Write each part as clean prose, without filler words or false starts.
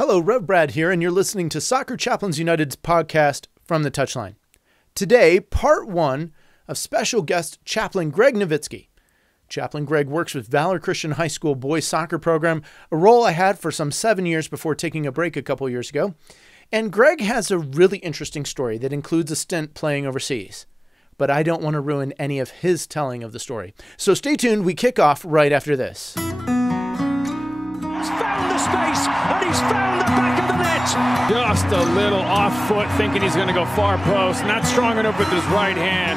Hello, Rev Brad here, and you're listening to Soccer Chaplains United's podcast, From the Touchline. Today, part one of special guest Chaplain Greg Navitsky. Chaplain Greg works with Valor Christian High School boys soccer program, a role I had for some 7 years before taking a break a couple years ago. And Greg has a really interesting story that includes a stint playing overseas. But I don't want to ruin any of his telling of the story. So stay tuned, we kick off right after this. He's found the space, and he's found the back of the net. Just a little off foot, thinking he's going to go far post. Not strong enough with his right hand.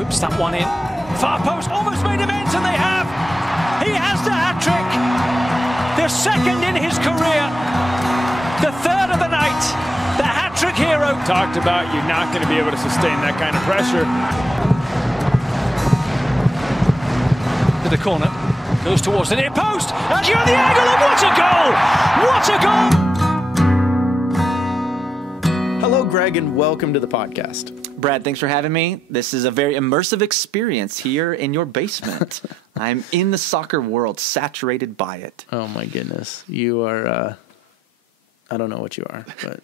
Whips that one in. Far post, almost made him ends, and they have. He has the hat-trick. The second in his career. The third of the night. The hat-trick hero. Talked about you're not going to be able to sustain that kind of pressure. To the corner. Goes towards the near post. And you're on the angle, and what a goal! What a goal! Hello, Greg, and welcome to the podcast. Brad, thanks for having me. This is a very immersive experience here in your basement. I'm in the soccer world, saturated by it. Oh, my goodness. You are, I don't know what you are, but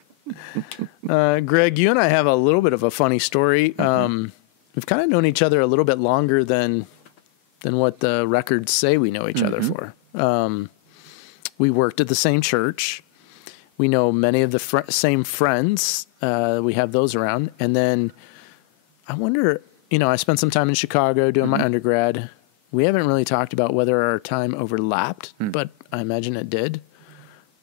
Greg, you and I have a little bit of a funny story. We've kind of known each other a little bit longer than what the records say we know each other for. We worked at the same church. We know many of the same friends. We have those around. And then I wonder, I spent some time in Chicago doing my undergrad. We haven't really talked about whether our time overlapped, but I imagine it did.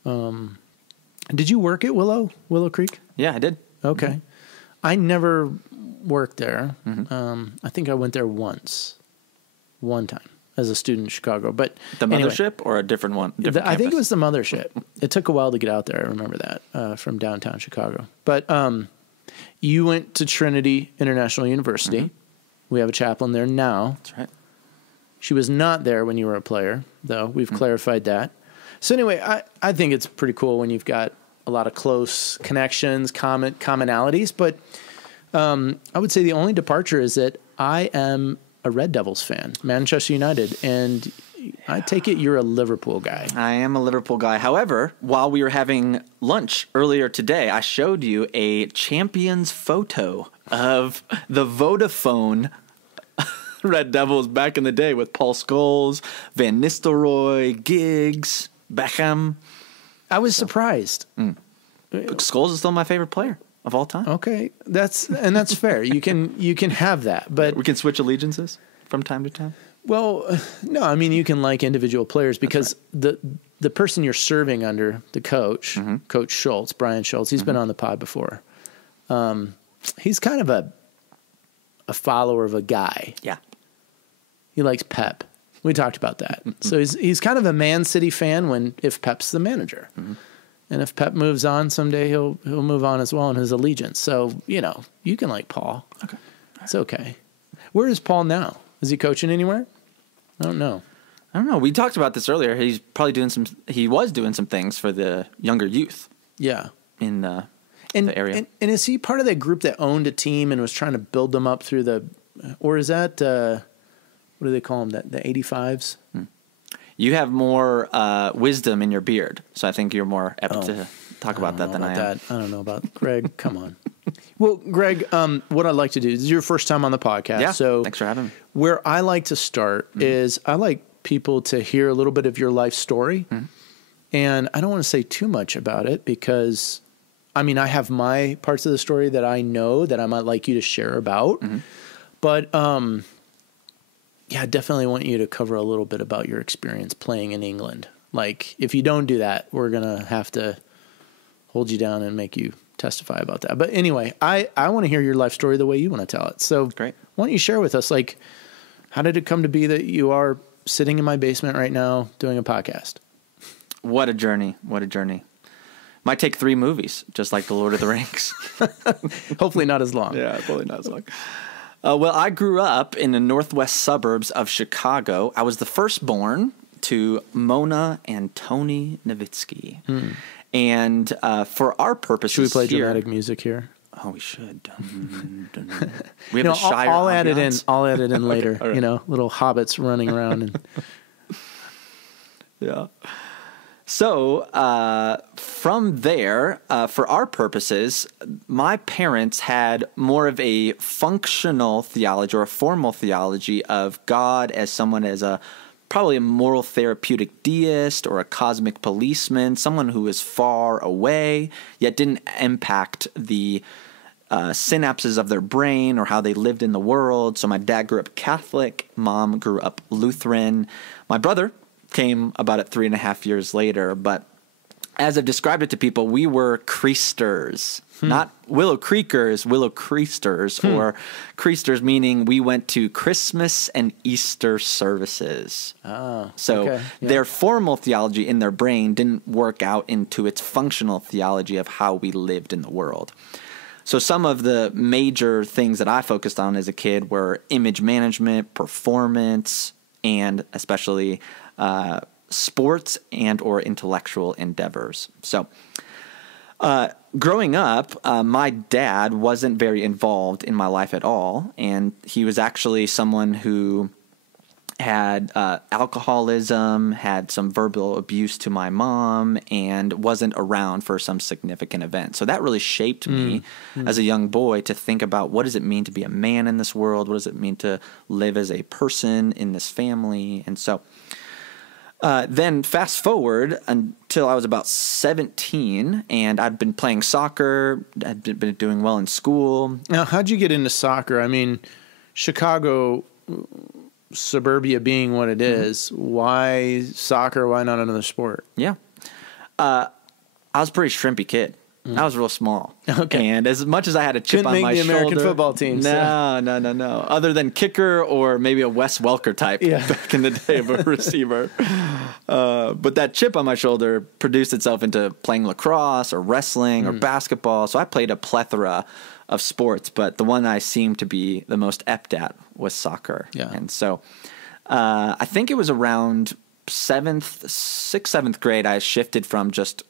Did you work at Willow Creek? Yeah, I did. Okay. I never worked there. I think I went there one time as a student in Chicago. But the mothership or a different one? I think it was the mothership. It took a while to get out there. I remember that from downtown Chicago. But you went to Trinity International University. We have a chaplain there now. That's right. She was not there when you were a player, though. We've clarified that. So anyway, I think it's pretty cool when you've got a lot of close connections, commonalities. But I would say the only departure is that I am a Red Devils fan, Manchester United, and I take it you're a Liverpool guy. I am a Liverpool guy. However, while we were having lunch earlier today, I showed you a Champions photo of the Vodafone Red Devils back in the day with Paul Scholes, Van Nistelrooy, Giggs, Beckham. I was surprised. Scholes is still my favorite player of all time. Okay, that's fair. You can have that, but we can switch allegiances from time to time. Well, no, I mean you can like individual players because the person you're serving under, the coach, Coach Schultz, Brian Schultz, he's been on the pod before. He's kind of a follower of a guy. Yeah, he likes Pep. We talked about that. So he's kind of a Man City fan if Pep's the manager. And if Pep moves on someday, he'll move on as well in his allegiance. So, you can like Paul. Okay. It's okay. Where is Paul now? Is he coaching anywhere? I don't know. We talked about this earlier. He was doing some things for the younger youth. Yeah. In the area. And is he part of that group that owned a team and was trying to build them up through or is that, what do they call them? The 85s? You have more wisdom in your beard, so I think you're more apt to talk about that than I am. I don't know about Greg. Come on. Well, Greg, what I'd like to do, this is your first time on the podcast. Yeah, so thanks for having me. Where I like to start is I like people to hear a little bit of your life story. And I don't want to say too much about it because, I have my parts of the story that I know that I might like you to share about. But I definitely want you to cover a little bit about your experience playing in England. Like, if you don't do that, we're going to have to hold you down and make you testify about that. But anyway, I want to hear your life story the way you want to tell it. So great. Why don't you share with us, like, how did it come to be that you are sitting in my basement right now doing a podcast? What a journey. What a journey. Might take 3 movies, just like The Lord of the Rings. Hopefully not as long. Yeah, hopefully not as long. Well, I grew up in the northwest suburbs of Chicago. I was the firstborn to Mona and Tony Navitsky. And for our purposes, should we play dramatic music here? Oh, we should. We have a Shire. I'll add it in. I'll add it in later. Okay, right. Little hobbits running around and. Yeah. So from there, for our purposes, my parents had more of a functional theology or a formal theology of God as someone as probably a moral therapeutic deist or a cosmic policeman, someone who is far away, yet didn't impact the synapses of their brain or how they lived in the world. So my dad grew up Catholic, mom grew up Lutheran. My brother came about 3.5 years later, but as I've described it to people, we were Creasters, not Willow Creekers, Willow Creasters, or Creasters meaning we went to Christmas and Easter services. Their formal theology in their brain didn't work out into its functional theology of how we lived in the world. So some of the major things that I focused on as a kid were image management, performance, and especially sports and or intellectual endeavors. So growing up, my dad wasn't very involved in my life at all, and he was actually someone who had alcoholism, had some verbal abuse to my mom, and wasn't around for some significant event. So that really shaped me as a young boy to think about what does it mean to be a man in this world? What does it mean to live as a person in this family? And so then fast forward until I was about 17, and I'd been playing soccer. I'd been doing well in school. Now, how'd you get into soccer? I mean, Chicago, suburbia being what it is, why soccer? Why not another sport? Yeah. I was a pretty shrimpy kid. I was real small. Okay. And as much as I had a chip on my shoulder. Couldn't make the American football team. No. Other than kicker or maybe a Wes Welker type back in the day of a receiver. But that chip on my shoulder produced itself into playing lacrosse or wrestling or basketball. So I played a plethora of sports, but the one I seemed to be the most apt at was soccer. Yeah. And so I think it was around 6th, 7th grade, I shifted from just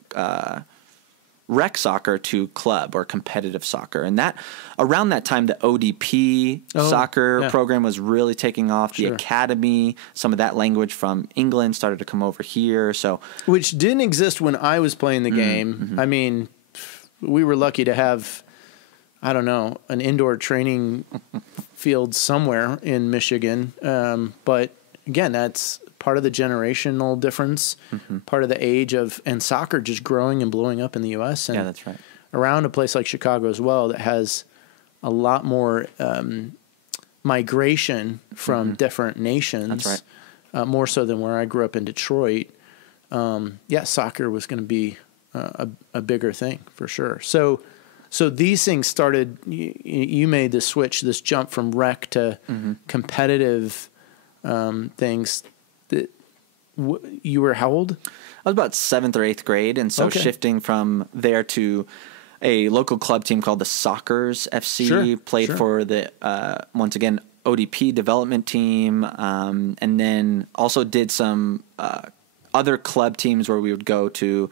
rec soccer to club or competitive soccer. And that around that time, the ODP soccer program was really taking off. The academy, some of that language from England started to come over here. So, which didn't exist when I was playing the game. I mean, we were lucky to have, I don't know, an indoor training field somewhere in Michigan. But again, that's part of the generational difference, part of the age of, and soccer just growing and blowing up in the U.S. And that's right. Around a place like Chicago as well that has a lot more migration from different nations. That's right. More so than where I grew up in Detroit. Soccer was going to be a bigger thing for sure. So these things started, you made this switch, this jump from rec to competitive things. You were how old? I was about 7th or 8th grade, and so shifting from there to a local club team called the Sockers FC, played for the once again ODP development team, and then also did some other club teams where we would go to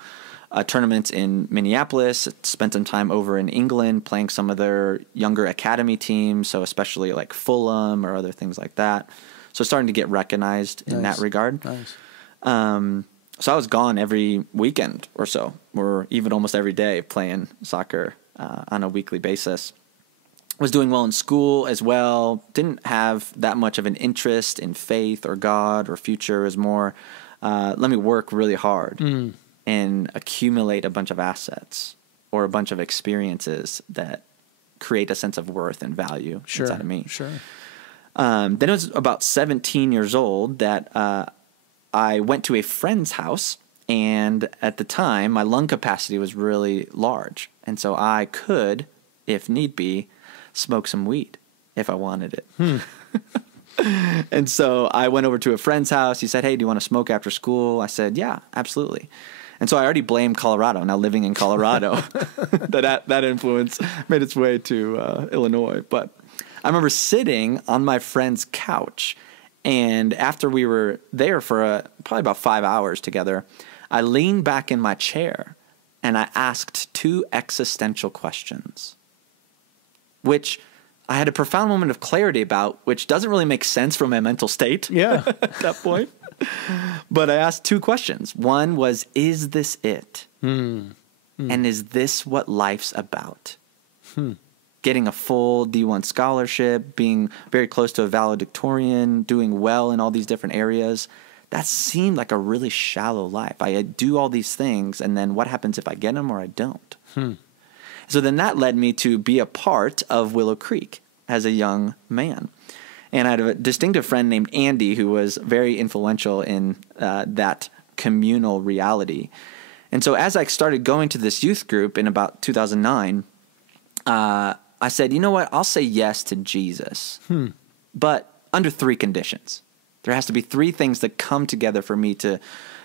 tournaments in Minneapolis, spent some time over in England playing some of their younger academy teams, so especially like Fulham or other things like that. So starting to get recognized in that regard. Nice. So I was gone every weekend or so, or even almost every day playing soccer on a weekly basis. Was doing well in school as well. Didn't have that much of an interest in faith or God or future. It was more, let me work really hard and accumulate a bunch of assets or a bunch of experiences that create a sense of worth and value inside of me. Then it was about 17 years old that I went to a friend's house, and at the time, my lung capacity was really large, and so I could, if need be, smoke some weed if I wanted it. And so I went over to a friend's house. He said, "Hey, do you want to smoke after school?" I said, "Yeah, absolutely." And so I already blamed Colorado, now living in Colorado, that influence made its way to Illinois. But I remember sitting on my friend's couch, and after we were there for probably about 5 hours together, I leaned back in my chair and I asked 2 existential questions, which I had a profound moment of clarity about, which doesn't really make sense from my mental state at that point. But I asked two questions. One was, is this it? And is this what life's about? Getting a full D1 scholarship, being very close to a valedictorian, doing well in all these different areas. That seemed like a really shallow life. I do all these things, and then what happens if I get them or I don't? So then that led me to be a part of Willow Creek as a young man. And I had a distinctive friend named Andy who was very influential in that communal reality. And so as I started going to this youth group in about 2009, I said, you know what, I'll say yes to Jesus, but under three conditions. There has to be three things that come together for me to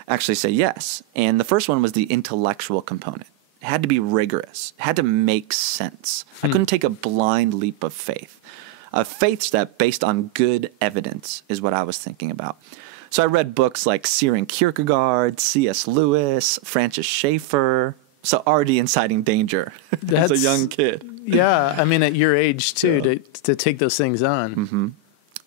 actually say yes. And the first one was the intellectual component. It had to be rigorous. It had to make sense. I couldn't take a blind leap of faith. A faith step based on good evidence is what I was thinking about. So I read books like Søren Kierkegaard, C.S. Lewis, Francis Schaeffer. So already inciting danger as a young kid. Yeah, I mean, at your age, too, to take those things on.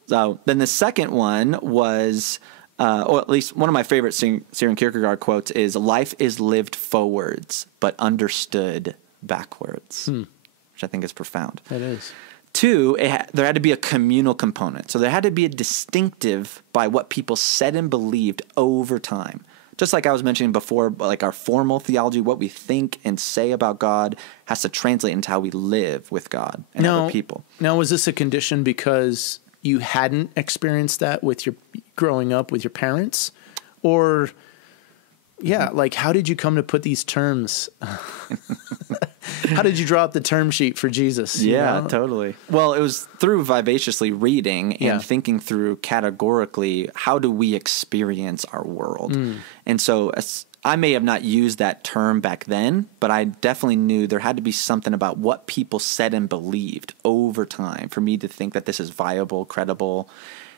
So then the second one was, or at least one of my favorite Søren Kierkegaard quotes is, life is lived forwards, but understood backwards, which I think is profound. It is. Two, there had to be a communal component. So there had to be a distinctive by what people said and believed over time. Just like I was mentioning before, like our formal theology, what we think and say about God has to translate into how we live with God and other people. Now, was this a condition because you hadn't experienced that with your growing up with your parents? Or, like how did you come to put these terms? How did you draw up the term sheet for Jesus? Yeah, totally. Well, it was through vivaciously reading and thinking through categorically, how do we experience our world? And so I may have not used that term back then, but I definitely knew there had to be something about what people said and believed over time for me to think that this is viable, credible.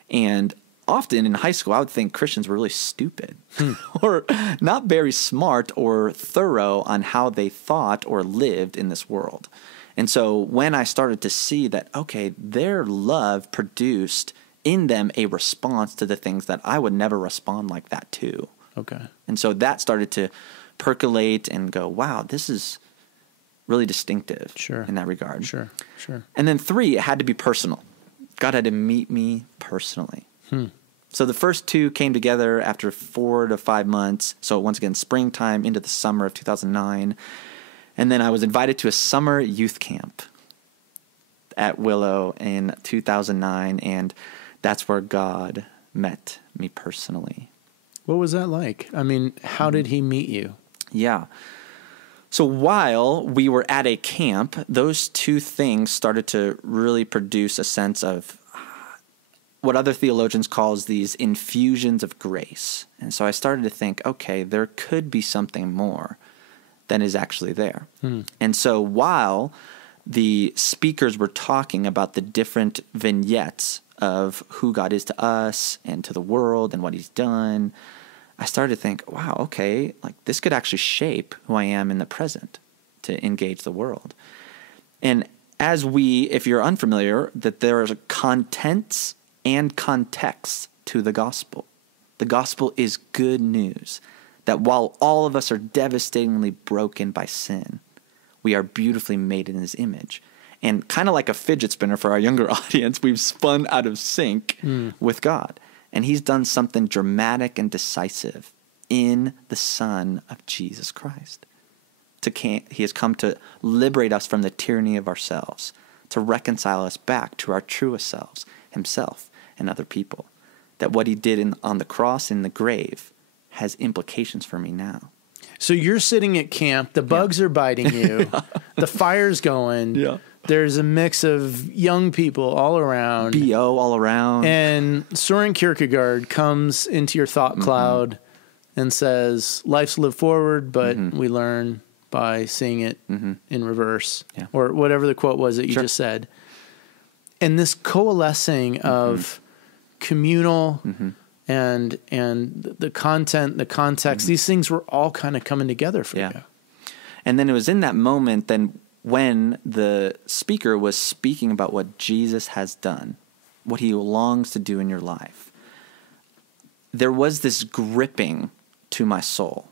And often in high school, I would think Christians were really stupid or not very smart or thorough on how they thought or lived in this world. And so when I started to see that, okay, their love produced in them a response to the things that I would never respond like that to. Okay. And so that started to percolate and go, wow, this is really distinctive in that regard. Sure. And then three, it had to be personal. God had to meet me personally. So the first two came together after 4 to 5 months. So once again, springtime into the summer of 2009. And then I was invited to a summer youth camp at Willow in 2009. And that's where God met me personally. What was that like? I mean, how did he meet you? Yeah. So while we were at a camp, those two things started to really produce a sense of what other theologians calls these infusions of grace. And so I started to think, okay, there could be something more than is actually there. And so while the speakers were talking about the different vignettes of who God is to us and to the world and what he's done, I started to think, wow, okay, like this could actually shape who I am in the present to engage the world. And as if you're unfamiliar, that there is a contents and context to the gospel. The gospel is good news that while all of us are devastatingly broken by sin, we are beautifully made in his image. And kind of like a fidget spinner for our younger audience, we've spun out of sync with God. And he's done something dramatic and decisive in the Son of Jesus Christ. He has come to liberate us from the tyranny of ourselves, to reconcile us back to our truest selves, himself and other people. That what he did on the cross in the grave has implications for me now. So you're sitting at camp, the bugs are biting you, the fire's going, there's a mix of young people all around. BO all around. And Søren Kierkegaard comes into your thought cloud and says, life's lived forward, but we learn by seeing it in reverse. Or whatever the quote was that you just said. And this coalescing of communal and the content, the context, these things were all kind of coming together for you. And then it was in that moment then when the speaker was speaking about what Jesus has done, what he longs to do in your life. there was this gripping to my soul,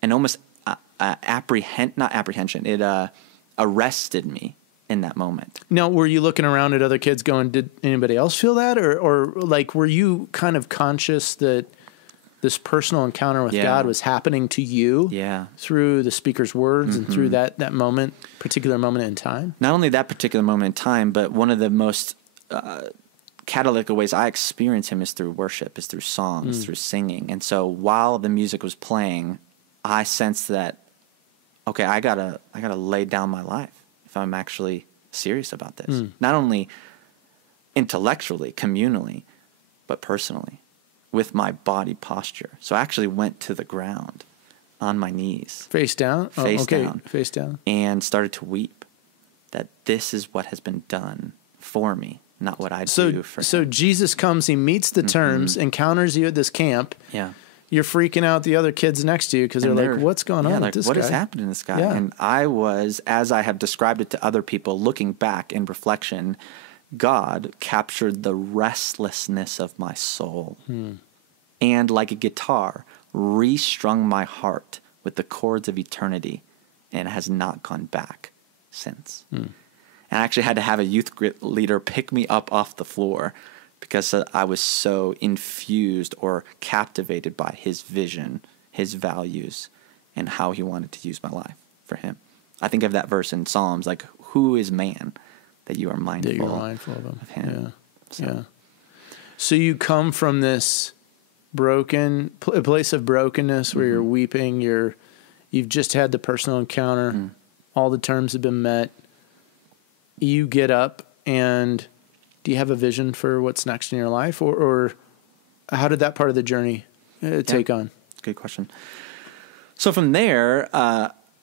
and almost not apprehension. It arrested me in that moment. Now, were you looking around at other kids going, did anybody else feel that? Or like, were you kind of conscious that this personal encounter with God was happening to you through the speaker's words and through that particular moment in time? Not only that particular moment in time, but one of the most catalytic ways I experience him is through worship, is through songs, through singing. And so while the music was playing, I sensed that, okay, I gotta lay down my life if I'm actually serious about this. Not only intellectually, communally, but personally, with my body posture. So I actually went to the ground on my knees. Face down? Face down. Face down. And started to weep that this is what has been done for me, not what I do for him. So Jesus comes, he meets the terms, encounters you at this camp. Yeah. You're freaking out the other kids next to you because they're like, what's going on with this what guy? What is happening to this guy? Yeah. And I was, as I have described it to other people, looking back in reflection, God captured the restlessness of my soul and, like a guitar, restrung my heart with the chords of eternity, and it has not gone back since. And I actually had to have a youth group leader pick me up off the floor because I was so infused or captivated by his vision, his values, and how he wanted to use my life for him. I think of that verse in Psalms, like, who is man that you are mindful, of him? Yeah. So you come from this a place of brokenness where you're weeping, you've just had the personal encounter, all the terms have been met. You get up, and do you have a vision for what's next in your life, or how did that part of the journey take on? Good question. So from there,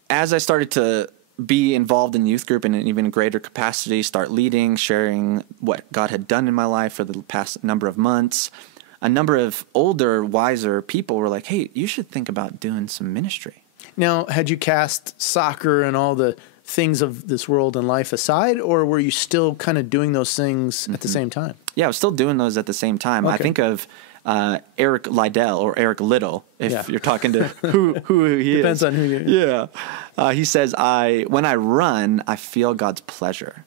as I started to be involved in youth group in an even greater capacity, start leading, sharing what God had done in my life for the past number of months, a number of older, wiser people were like, hey, you should think about doing some ministry. Now, had you cast soccer and all the things of this world and life aside, or were you still kind of doing those things at the same time? Yeah, I was still doing those at the same time. Okay. I think of Eric Liddell or Eric Little, if you're talking to who he Depends is. on who you He says, when I run, I feel God's pleasure,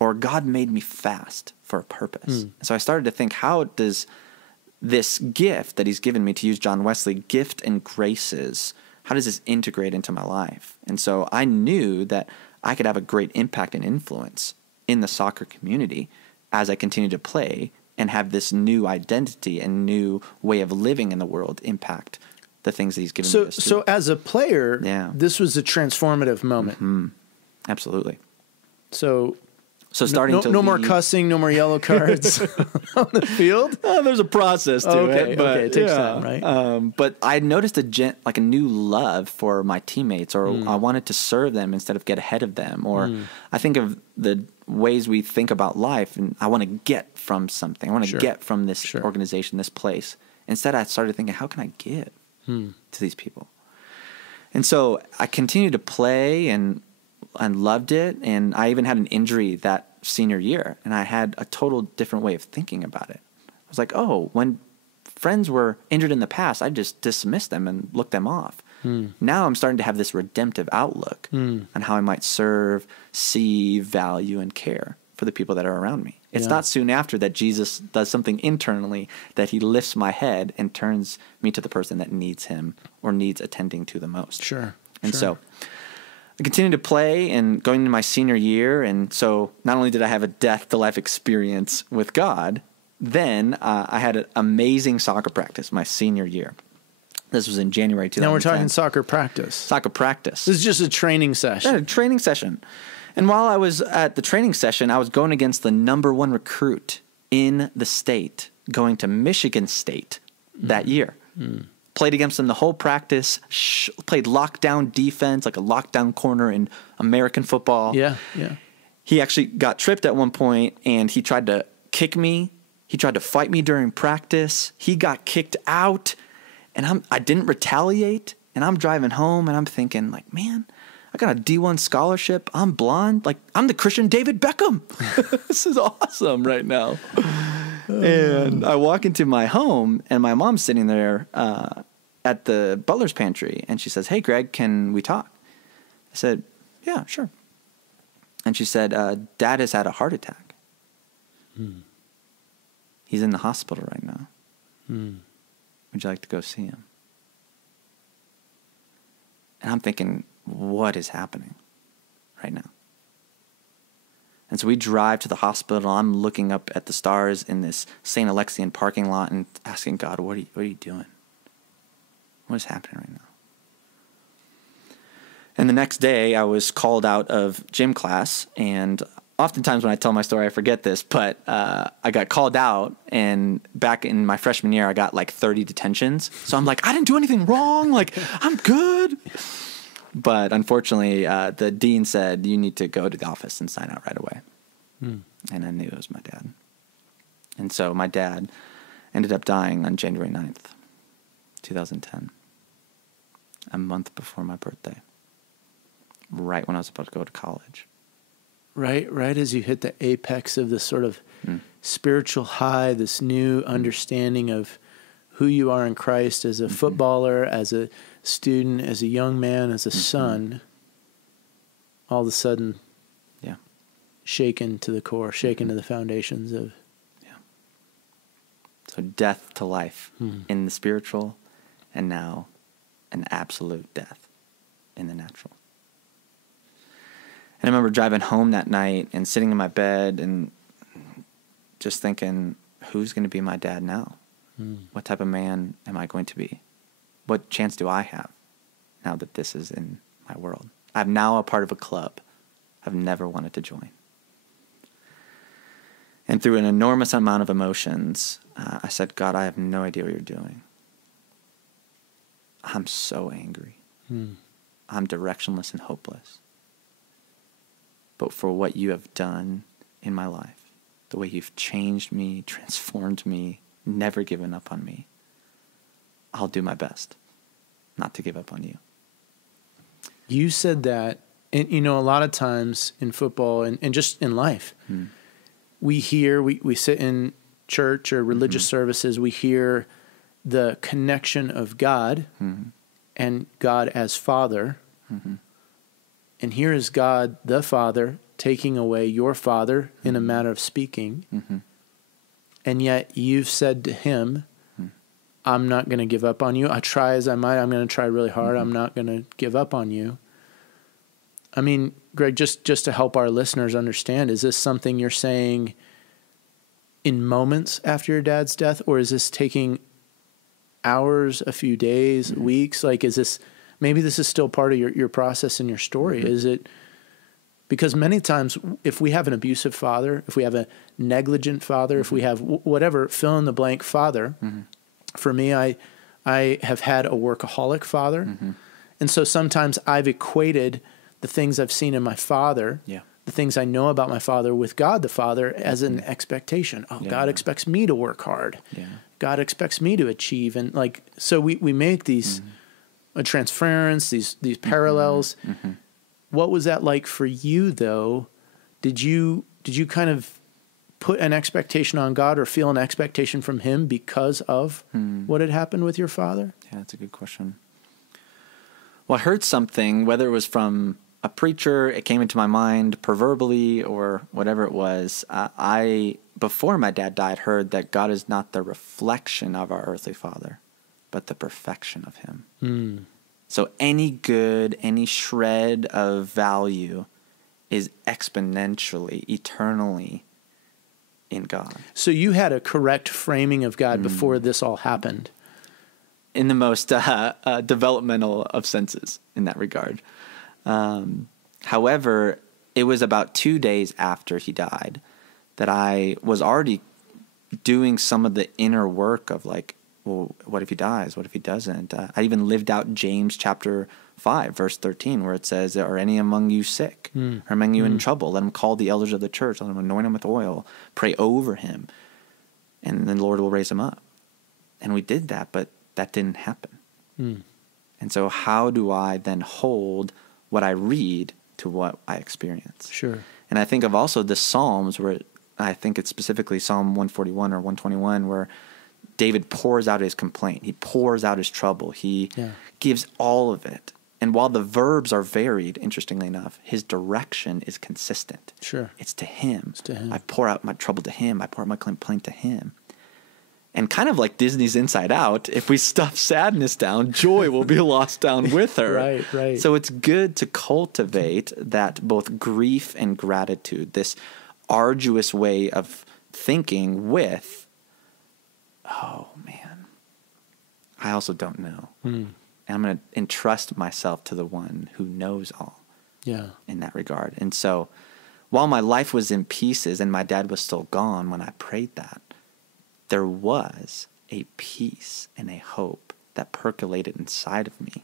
or God made me fast for a purpose. So I started to think, how does this gift that he's given me, to use John Wesley, gift and graces, how does this integrate into my life? And so I knew that I could have a great impact and influence in the soccer community as I continue to play and have this new identity and new way of living in the world impact the things that he's given me. So as a player, this was a transformative moment. Absolutely. So starting to no more cussing, no more yellow cards on the field. There's a process to it. But it takes time, right? But I noticed a new love for my teammates, or I wanted to serve them instead of get ahead of them. Or I think of the ways we think about life, and I want to get from something. I want to get from this organization, this place. Instead, I started thinking, how can I give to these people? And so I continued to play and loved it. And I even had an injury that senior year, and I had a total different way of thinking about it. I was like, when friends were injured in the past, I just dismissed them and looked them off. Now I'm starting to have this redemptive outlook on how I might serve, see, value, and care for the people that are around me. It's not soon after that Jesus does something internally that he lifts my head and turns me to the person that needs him or needs attending to the most. So I continued to play and going into my senior year. And so not only did I have a death to life experience with God, then I had an amazing soccer practice my senior year. This was in January 2010. Now we're talking soccer practice. Soccer practice. This is just a training session. Yeah, a training session. And while I was at the training session, I was going against the #1 recruit in the state, going to Michigan State that year. Played against him the whole practice, played lockdown defense, like a lockdown corner in American football. Yeah. He actually got tripped at one point, and he tried to kick me. He tried to fight me during practice. He got kicked out, and I didn't retaliate, and I'm driving home, and I'm thinking, like, man, I got a D1 scholarship. I'm blonde. Like, I'm the Christian David Beckham. This is awesome right now. And I walk into my home, and my mom's sitting there at the butler's pantry, and she says, "Hey, Greg, can we talk?" I said, "Yeah, sure." And she said, "Dad has had a heart attack. He's in the hospital right now. Would you like to go see him?" And I'm thinking, what is happening right now? And so we drive to the hospital. I'm looking up at the stars in this St. Alexian parking lot and asking God, what are you doing? What is happening right now? And the next day, I was called out of gym class. And oftentimes when I tell my story, I forget this, but I got called out. And back in my freshman year, I got like 30 detentions. So I'm like, I didn't do anything wrong. Like, I'm good. But unfortunately, the dean said, you need to go to the office and sign out right away. And I knew it was my dad. And so my dad ended up dying on January 9th, 2010, a month before my birthday, right when I was about to go to college. Right as you hit the apex of this sort of spiritual high, this new understanding of who you are in Christ as a footballer, as a student, as a young man, as a son, all of a sudden, shaken to the core, shaken to the foundations of. So death to life in the spiritual, and now an absolute death in the natural. And I remember driving home that night and sitting in my bed and just thinking, who's going to be my dad now? What type of man am I going to be? What chance do I have now that this is in my world? I'm now a part of a club I've never wanted to join. And through an enormous amount of emotions, I said, God, I have no idea what you're doing. I'm so angry. I'm directionless and hopeless. But for what you have done in my life, the way you've changed me, transformed me, never given up on me, I'll do my best not to give up on you. You said that, and a lot of times in football and just in life, we hear, we sit in church or religious services, we hear the connection of God and God as Father. And here is God, the Father, taking away your father in a matter of speaking. And yet you've said to him, I'm not going to give up on you. I try as I might. I'm going to try really hard. I'm not going to give up on you. I mean, Greg, just to help our listeners understand, is this something you're saying in moments after your dad's death, or is this taking hours, a few days, weeks? Like, is this, maybe this is still part of your process and your story. Is it, because many times if we have an abusive father, if we have a negligent father, if we have whatever, fill in the blank father, for me, I have had a workaholic father. And so sometimes I've equated the things I've seen in my father, the things I know about my father with God the Father as an expectation. God expects me to work hard. God expects me to achieve. And like, so we make these a transference, these parallels. What was that like for you though? Did you kind of put an expectation on God or feel an expectation from him because of what had happened with your father? Yeah, that's a good question. Well, I heard something, whether it was from a preacher, it came into my mind proverbially or whatever it was. I, before my dad died, heard that God is not the reflection of our earthly father, but the perfection of him. So any good, any shred of value is exponentially, eternally in God. So you had a correct framing of God before this all happened. In the most developmental of senses in that regard. However, it was about 2 days after he died that I was already doing some of the inner work of like, well, what if he dies? What if he doesn't? I even lived out James chapter 5, verse 13, where it says, are any among you sick? Or among you in trouble? Let him call the elders of the church. Let him anoint him with oil. Pray over him. And then the Lord will raise him up. And we did that, but that didn't happen. And so how do I then hold what I read to what I experience? Sure. And I think of also the Psalms where I think it's specifically Psalm 141 or 121, where David pours out his complaint. He pours out his trouble. He gives all of it. And while the verbs are varied, interestingly enough, his direction is consistent. Sure. It's to him. It's to him. I pour out my trouble to him. I pour out my complaint to him. And kind of like Disney's Inside Out, if we stuff sadness down, joy will be lost down with her. Right. So it's good to cultivate that both grief and gratitude, this arduous way of thinking with, oh man, I also don't know. And I'm going to entrust myself to the one who knows all in that regard. And so while my life was in pieces and my dad was still gone when I prayed that, there was a peace and a hope that percolated inside of me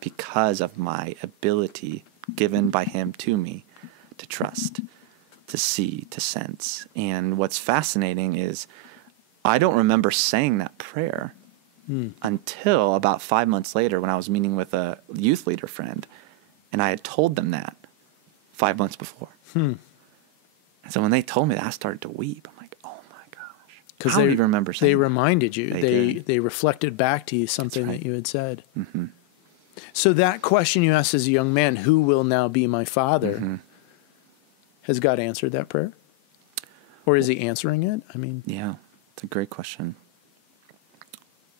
because of my ability given by him to me to trust, to see, to sense. And what's fascinating is I don't remember saying that prayer until about 5 months later when I was meeting with a youth leader friend, and I had told them that 5 months before. And so when they told me that, I started to weep. I'm like, oh my gosh. Because I don't even remember saying they that. reminded you. They reflected back to you something that you had said. So that question you asked as a young man, who will now be my father? Has God answered that prayer? Or is he answering it? I mean, yeah, it's a great question.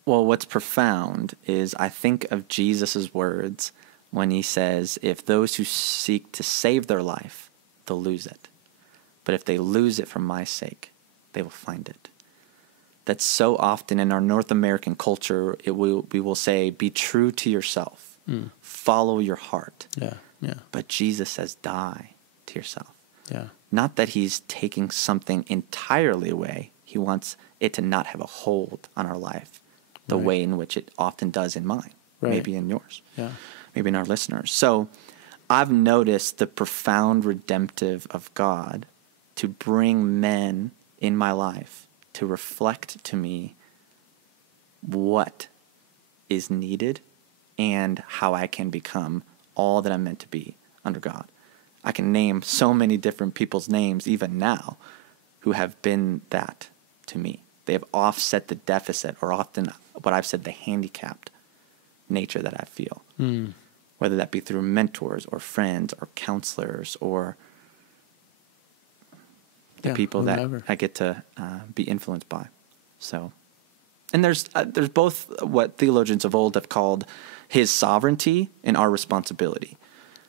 Well, what's profound is I think of Jesus' words when he says, if those who seek to save their life, they'll lose it. But if they lose it for my sake, they will find it. That's so often in our North American culture, we will say, be true to yourself. Follow your heart. But Jesus says, die to yourself. Not that he's taking something entirely away. He wants it to not have a hold on our life the way in which it often does in mine, maybe in yours, maybe in our listeners. So I've noticed the profound redemptive of God to bring men in my life to reflect to me what is needed and how I can become all that I'm meant to be under God. I can name so many different people's names even now who have been that to me. They have offset the deficit, or often what I've said, the handicapped nature that I feel. Whether that be through mentors or friends or counselors or the people that I get to be influenced by. So, and there's both what theologians of old have called his sovereignty and our responsibility.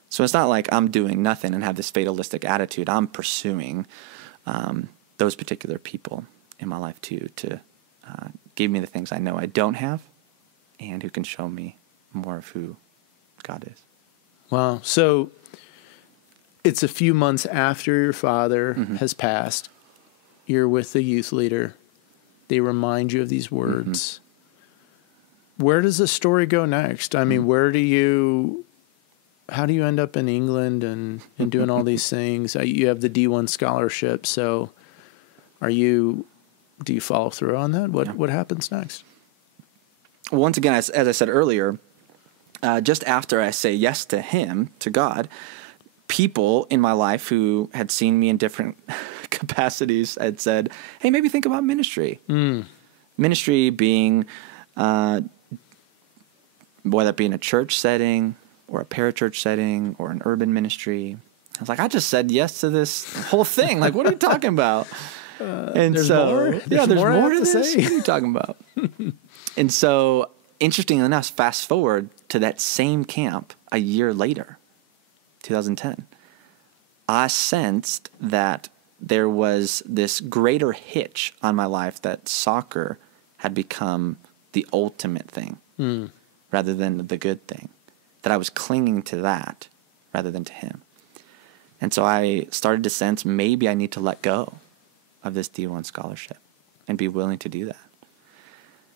So it's not like I'm doing nothing and have this fatalistic attitude. I'm pursuing those particular people in my life too, to give me the things I know I don't have and who can show me more of who God is. Wow. So it's a few months after your father has passed. You're with the youth leader. They remind you of these words. Where does the story go next? I mean, how do you end up in England and doing all these things? You have the D1 scholarship. So do you follow through on that? What happens next? Once again, as I said earlier, just after I say yes to him, to God, people in my life who had seen me in different capacities had said, hey, maybe think about ministry. Ministry being, whether it be in a church setting or a parachurch setting or an urban ministry. I was like, I just said yes to this whole thing. Like, what are you talking about? And there's so, more? There's more to this? say. What are you talking about? And so, interestingly enough, fast forward to that same camp a year later, 2010, I sensed that there was this greater hitch on my life that soccer had become the ultimate thing rather than the good thing, that I was clinging to that rather than to him. And so I started to sense maybe I need to let go of this D1 scholarship and be willing to do that.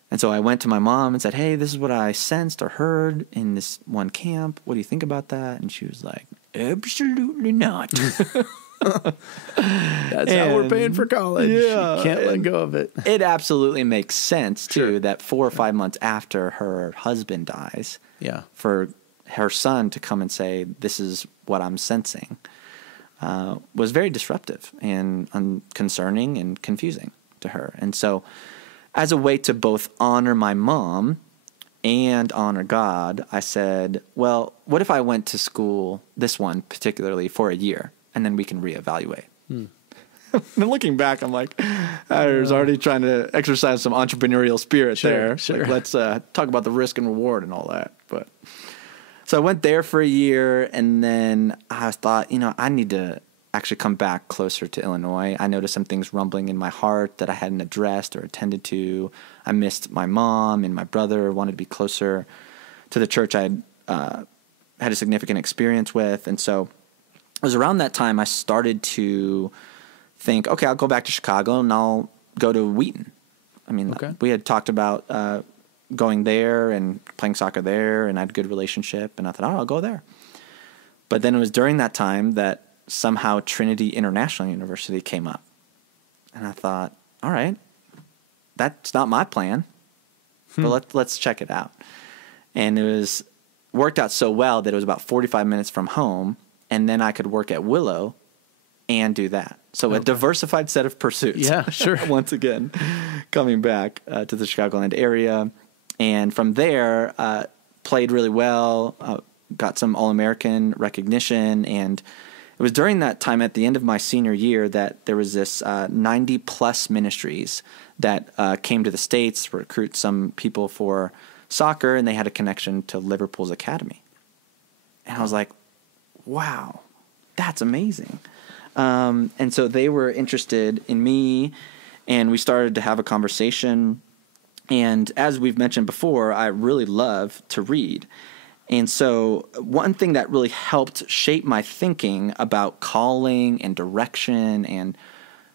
And so I went to my mom and said, hey, this is what I sensed or heard in this one camp. What do you think about that? And she was like, absolutely not. That's how we're paying for college. Yeah, you can't let go of it. It absolutely makes sense, too, that 4 or 5 months after her husband dies, for her son to come and say, this is what I'm sensing. was very disruptive and concerning and confusing to her. And so as a way to both honor my mom and honor God, I said, well, what if I went to school, this one particularly, for a year, and then we can reevaluate? And looking back, I'm like, I was already trying to exercise some entrepreneurial spirit there. Sure. Like, let's talk about the risk and reward and all that. But so I went there for a year, and then I thought, I need to actually come back closer to Illinois. I noticed some things rumbling in my heart that I hadn't addressed or attended to. I missed my mom and my brother, wanted to be closer to the church I had a significant experience with. And so it was around that time I started to think, okay, I'll go back to Chicago and I'll go to Wheaton. I mean, we had talked about going there and playing soccer there, and I had a good relationship, and I thought, I'll go there. But then it was during that time that somehow Trinity International University came up. And I thought, all right, that's not my plan, but let's check it out. And it worked out so well that it was about 45 minutes from home, and then I could work at Willow and do that. So a diversified set of pursuits. Yeah, sure. Once again, coming back to the Chicagoland area. And from there, played really well, got some All-American recognition, and it was during that time at the end of my senior year that there was this 90-plus ministries that came to the States to recruit some people for soccer, and they had a connection to Liverpool's Academy. And I was like, wow, that's amazing. And so they were interested in me, and we started to have a conversation. And as we've mentioned before, I really love to read. And so one thing that really helped shape my thinking about calling and direction and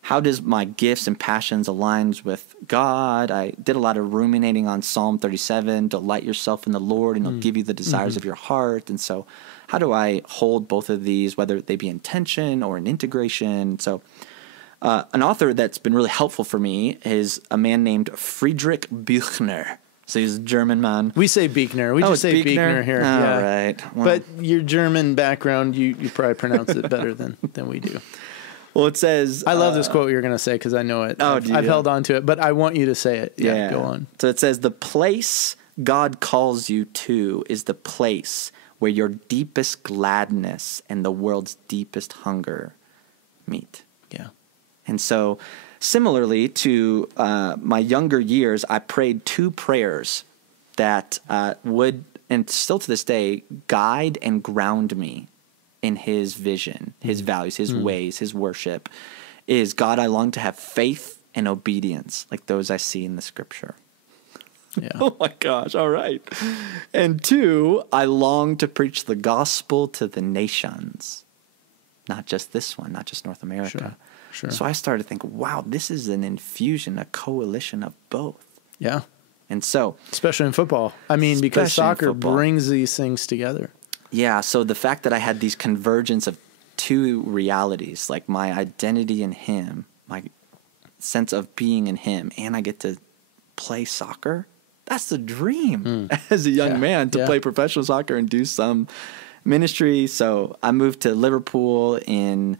how does my gifts and passions align with God, I did a lot of ruminating on Psalm 37, delight yourself in the Lord and he'll give you the desires of your heart. And so how do I hold both of these, whether they be in tension or in integration? So an author that's been really helpful for me is a man named Friedrich Buechner. So he's a German man. We say Buechner. We just say Buechner here. All right. Well, but your German background, you probably pronounce it better than we do. Well, it says... I love this quote you're going to say because I know it. Oh, I've held on to it, but I want you to say it. Yeah, go on. So it says, the place God calls you to is the place where your deepest gladness and the world's deepest hunger meet. Yeah. And so... similarly to my younger years, I prayed two prayers that would, and still to this day, guide and ground me in his vision, his values, his ways, his worship. Is God, I long to have faith and obedience like those I see in the scripture. Yeah. Oh my gosh, all right. And two, I long to preach the gospel to the nations. Not just this one, not just North America. Sure. So I started to think, wow, this is an infusion, a coalition of both. Yeah. And so... especially in football. I mean, because soccer football brings these things together. Yeah, so the fact that I had these convergence of two realities, like my identity in him, my sense of being in him, and I get to play soccer, that's the dream as a young man, to play professional soccer and do some ministry. So I moved to Liverpool in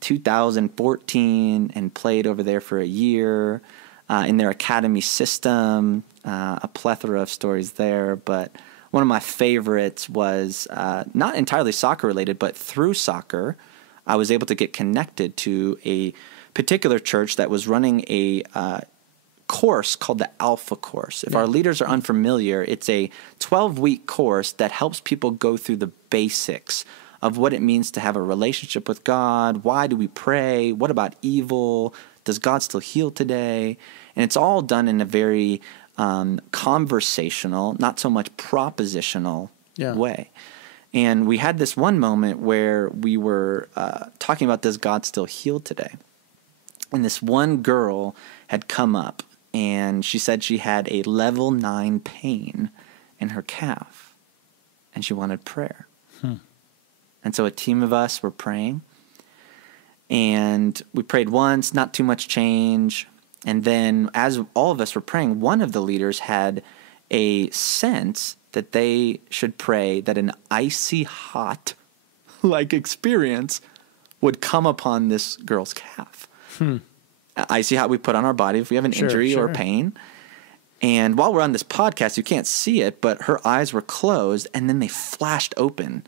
2014 and played over there for a year in their academy system, a plethora of stories there. But one of my favorites was not entirely soccer related, but through soccer, I was able to get connected to a particular church that was running a course called the Alpha Course. If our leaders are unfamiliar, it's a 12-week course that helps people go through the basics of what it means to have a relationship with God. Why do we pray? What about evil? Does God still heal today? And it's all done in a very conversational, not so much propositional way. And we had this one moment where we were talking about, does God still heal today? And this one girl had come up, and she said she had a level 9 pain in her calf, and she wanted prayer. And so a team of us were praying, and we prayed once, not too much change. And then as all of us were praying, one of the leaders had a sense that they should pray that an icy hot like experience would come upon this girl's calf. I see how we put on our body if we have an injury or pain. And while we're on this podcast, you can't see it, but her eyes were closed and then they flashed open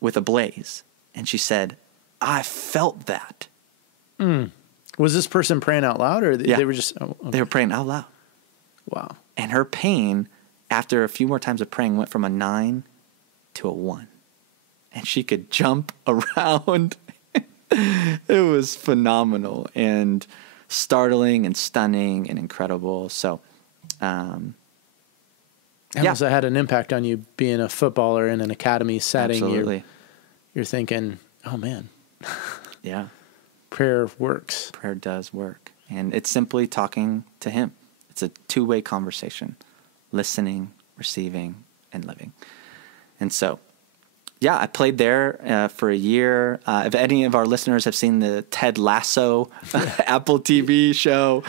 with a blaze. And she said, I felt that. Was this person praying out loud, or they were just... Oh, okay. They were praying out loud. Wow. And her pain, after a few more times of praying, went from a 9 to a 1. And she could jump around. It was phenomenal and startling and stunning and incredible. So, must have had an impact on you being a footballer in an academy setting. Absolutely. You're thinking, oh, man. Yeah. Prayer works. Prayer does work. And it's simply talking to him. It's a two-way conversation, listening, receiving, and living. And so, yeah, I played there for a year. If any of our listeners have seen the Ted Lasso Apple TV show,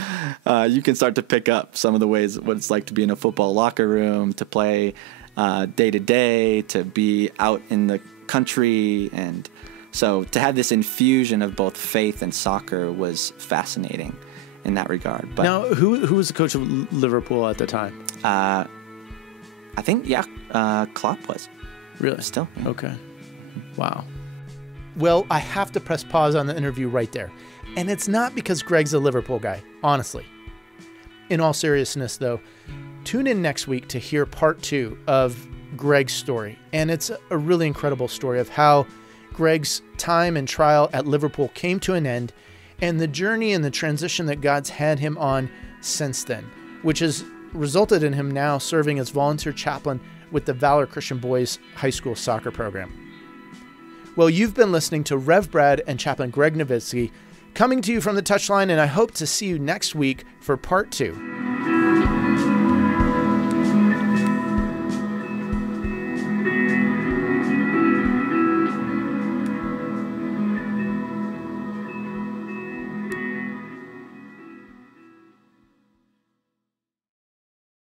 you can start to pick up some of the ways what it's like to be in a football locker room, to play day to day, to be out in the country. And so to have this infusion of both faith and soccer was fascinating in that regard. But now, who was the coach of Liverpool at the time? I think, Klopp was. Really? Still? Yeah. Okay. Wow. Well, I have to press pause on the interview right there. And it's not because Greg's a Liverpool guy, honestly. In all seriousness, though, tune in next week to hear part 2 of Greg's story. And it's a really incredible story of how Greg's time and trial at Liverpool came to an end, and the journey and the transition that God's had him on since then, which has resulted in him now serving as volunteer chaplain with the Valor Christian Boys High School soccer program. Well, you've been listening to Rev Brad and Chaplain Greg Navitsky, coming to you from the Touchline, and I hope to see you next week for part 2.